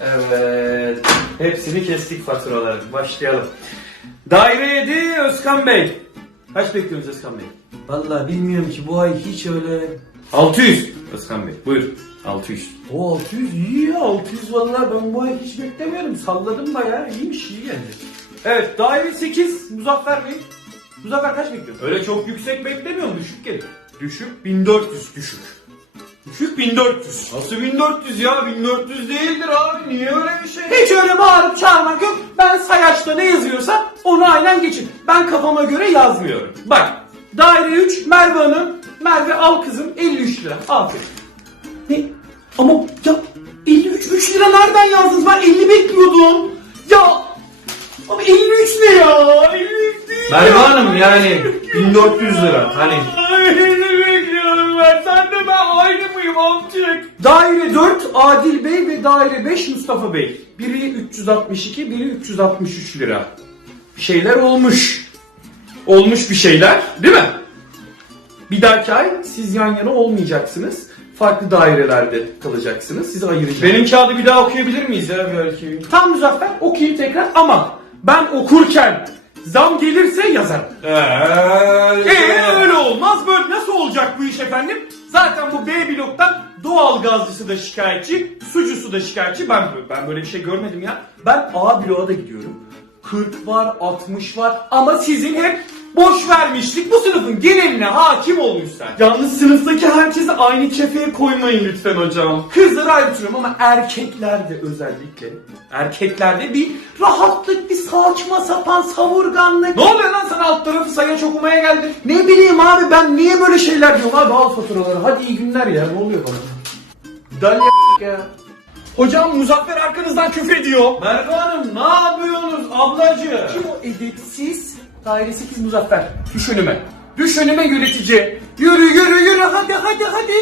Evet. Hepsini kestik faturaların. Başlayalım. Daire 7 Özkan Bey. Kaç bekliyorsunuz Özkan Bey? Vallahi bilmiyorum ki bu ay hiç öyle... 600. Özkan Bey buyur. 600. O 600 iyi ya 600 vallahi ben bu ay hiç beklemiyorum. Salladım bayağı iyiymiş iyi geldi. Evet daire 8 Muzaffer Bey. Muzaffer kaç bekliyorsun? Öyle çok yüksek beklemiyorum düşük gelir. Düşük 1400 düşük. Düşük 1400. Nasıl 1400 ya? 1400 değildir abi. Niye öyle bir şey? Hiç öyle bağırıp çağırmak yok. Ben sayaçta ne yazıyorsa onu aynen geçin. Ben kafama göre yazmıyorum. Bak daire 3 Merve Hanım. Merve al kızım 53 lira. Aferin. Ne? Ama ya 53 3 lira nereden yazdınız? Ben 50 bekliyordum. Ya ama 53 ne ya? 53 değil Merve ya. Hanım yani 1400 lira. Hani Aynı bekliyorum ben. Sen de amcık? Daire 4 Adil Bey ve daire 5 Mustafa Bey. Biri 362, biri 363 lira. Bir şeyler olmuş. Olmuş bir şeyler değil mi? Bir dahaki ay siz yan yana olmayacaksınız. Farklı dairelerde kalacaksınız. Sizi ayıracağım. benim kağıdı bir daha okuyabilir miyiz ya belki? Tam Muzaffer okuyayım tekrar ama ben okurken zam gelirse yazarım. Eee öyle olmaz böyle nasıl olacak bu iş efendim? Zaten bu B bloktan doğal gazcısı da şikayetçi, sucusu da şikayetçi. Ben ben böyle bir şey görmedim ya. Ben A bloğa da gidiyorum. 40 var, 60 var ama sizin hep boş vermişlik. Bu sınıfın geneline hakim olmuş sen. Yalnız sınıftaki herkesi aynı kefeye koymayın lütfen hocam. Kızları ayrıtıyorum ama erkeklerde özellikle erkeklerde bir rahatlık, bir saçma sapan savurganlık. Ne oluyor lan sana sayaç okumaya geldin? Ne bileyim abi ben niye böyle şeyler diyorum abi al faturaları hadi iyi günler ya ne oluyor bana? Dalya ya. Hocam Muzaffer arkanızdan küfür ediyor. Merve Hanım ne yapıyorsunuz ablacı? Kim o edepsiz? Daire 8 Muzaffer. Düş önüme. Düş önüme yönetici. Yürü yürü yürü hadi hadi hadi.